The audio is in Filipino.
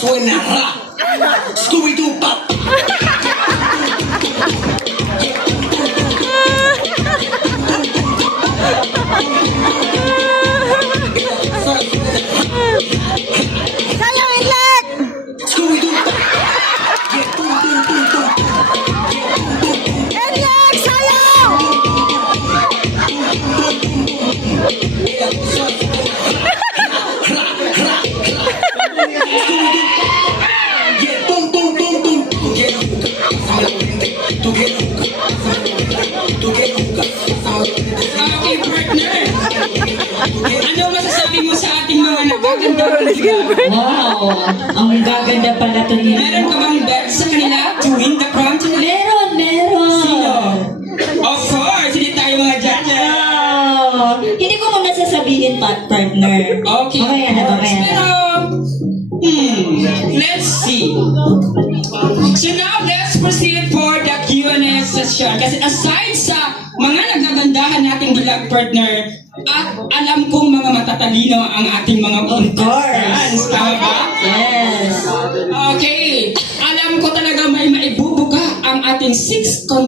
suena ra. Scooby-Doo pop. Sayang inlet! Scooby-Doo pop. Yeah, boom, boom, boom, boom. Inlet! Sayang! Yeah, boom, boom, boom, boom. Okay, partner. Ano masasabi mo sa ating mga nagaganda? Wow! Ang gaganda pala to nila. Meron ka bang bet sa kanila to win the crown tonight? Meron! Sino? Of course, hindi tayo mga judges. Wow! Hindi ko muna sasabihin, partner. Okay, Mamaya na, mamaya na. pero, let's see. So now, let's proceed for the Q&A session. Kasi aside sa mga nagagandahan nating bilang partner, at alam kong mga matatalino ang ating mga contestants. Tama ba? Yes! Okay. Alam ko talaga may maibubuga ang ating 6